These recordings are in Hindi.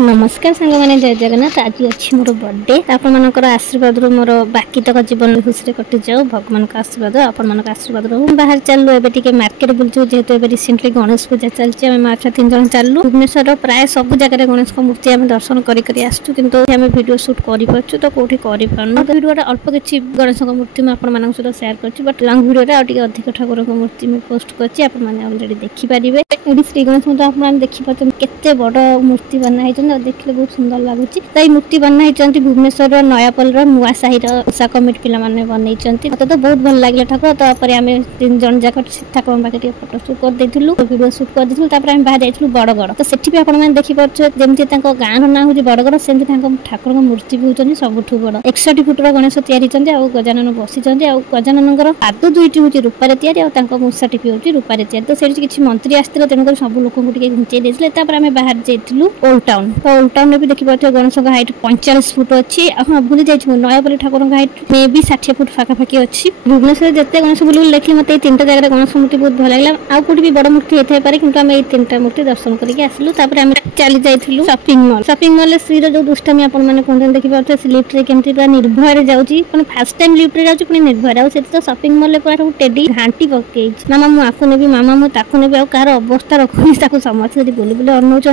नमस्कार सांग मैंने जय जगन्नाथ। आज अच्छी मोर बर्थडे आपण मानकर आशीर्वाद मोर बाकी तक जीवन खुशी कटि जाओ। भगवान का आशीर्वाद आपण मान आशीर्वाद बाहर चलू ए मार्केट बुलचु जेहेतु रिसेंटली गणेश पूजा चलती आम मार्च 3 जन चलू भुवनेश्वर प्राय सब जगह गणेश मूर्ति आम दर्शन करूँ किंतु आम वीडियो शूट कर तो कौटी कर वीडियो अल्प किसी गणेश मूर्ति मुझे सहित सेयार कर लंग वीडियो अधिक ठाकुर मूर्ति मुझे पोस्ट कर देखिपारे ये श्री गणेश आप देखिए केते बड़ मूर्ति बनाई देखने बहुत सुंदर लगुच। मूर्ति बनाई भुवनेश्वर नयापल नुआ साही उषा कमिटी पिला बनई मत तो बहुत भल लगे ठाकुर। आम 3 जन जाक ठाकुर पाखे फोटो शूट कर वीडियो शूट कर बाहर जाइलु बड़गड़ तो सेठी आप देखिए जमी गाँव ना हूँ बड़गड़ से ठाकुर मूर्ति भी होती सबुठ बड़ 61 फुटर गणेश या गजानन बसी गजानन पाद 2टी हूँ रूपार या मूषाटी भी हूँ रूपार तो से किसी मंत्री आसते तेणुक सब लोक घुंचे देते आम बाहर जाइलु ओल्ड टाउन तो ओल्ड टाउन भी देखिए गणेश हाइट 45 फुट अच्छी। हाँ भूली जाइए नयापल्ली ठाकुर हाइट मे भी 60 फुट पाखापाखि अच्छी। भुवनेश्वर जिते गणेश बुल देखिए मत 3टा जगह गणेश मूर्ति बहुत भल लगे आउ कौटी भी बड़ मूर्ति होता है कि आम 3टा मूर्ति दर्शन करके आसलु। चली जाइलु शॉपिंग मॉल श्री जो दुष्टामी आपने कहते देखिए से लिफ्ट केमती पूरा निर्भय जाऊँगी फास्ट टाइम लिफ्ट जाऊँगी निर्भय आउ तो शॉपिंग मॉल पूरा सब टेडी घाटी पकई मामा मुझे आपको नेबी मामा मुझे नेबी आर अवस्था रखुनी समस्त बुले बुले अनाऊँच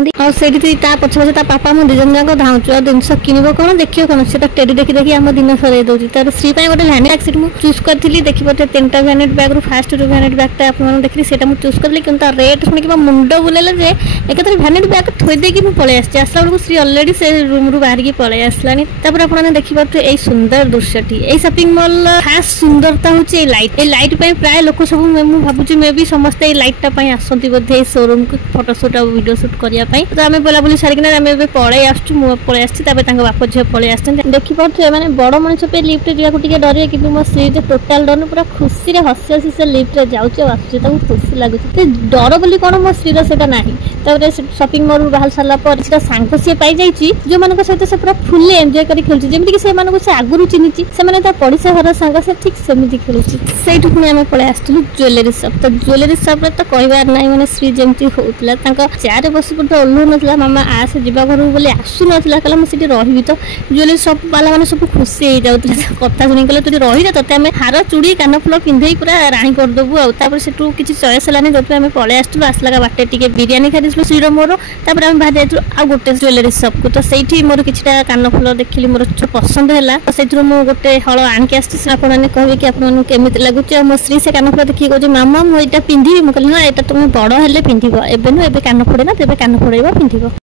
आ पछे पापा मो 2 जन जाक धाऊँ जिनस किणव कौन देखिए कौन से टेडी देखी देखी आम दिन सर दूसरी तर श्री गोटे भैनिट बैग सीट मुझे चूज करी देखिए 3टा भैनिट बैग फास्ट जो भैनिट बैगटा आप देखिए से चूज करी कि रेट शुणिक मुंड बुलेला एक भैनिट बैग थोदे पलि आसला बेलू श्री अलरेडी से रूम रू बाहर पलि आसला आपने देखिए यही सुंदर दृश्यटी यही शॉपिंग मॉल खास सुंदरता हूँ लाइट लाइट प्राय लोक सब भावुँ मे भी समस्ते लाइटा आसती बोधे शोरूम को फोटो शूट और वीडियो शूट करने तो आम बुलाबुली सारिकिना आम पलि आसू पलि आसी बाप झील पलि आस देखिए मैंने बड़ मनुष्य पे लिफ्ट जावाक डरे कि मो श्री टोटाल डर पूरा खुशी हसी हसी से लिफ्ट जाऊँगी खुशी लगुच डर बोली कौन मो श्री ना शॉपिंग मॉल बाहर सारा पर सांग सी पाई जाइए जो मान सहित से पूरा फुल एंजॉय कर खेलुची जमीक से आगुरी चिन्ही से पड़ोसा घर सांग से ठीक सेमती खेलुची से पुणी आम पलि आसलु ज्वेलरी सप तो ज्वेलरी सप तो कहबार ना मैंने श्री जमी होता चेयर बस पड़े ओह्लू ना मामा आस जा घर बोले आसू ना कहला मुझे रही तो ज्वेलरी सप वाला मैंने सब खुशी हो जाते कथा शुणी कहले तुझे रही ते आम हार चूड़ी कान फुल पिंधे पूरा राणी करदेबू आपर से किसी चॉइस है जो आम पलि आसलु आसला बाटे टी बिरियानी खाई श्रीर मोर आम बाहर जाइलु आ गोटे ज्वेलरी सप को तो से मोर किसी कान फुल देखिली मोर पसंद है तो से गोटे हल आणिक आपने कहे कि आपमि लगुच मो श्री से कान फुल देखिए कहे मामा मुझे पिंधि मुझे कहली ना यहाँ तुम बड़ हेल्ले पिंध एवं कान फोड़े ना तेज कान फोड़े पिंध।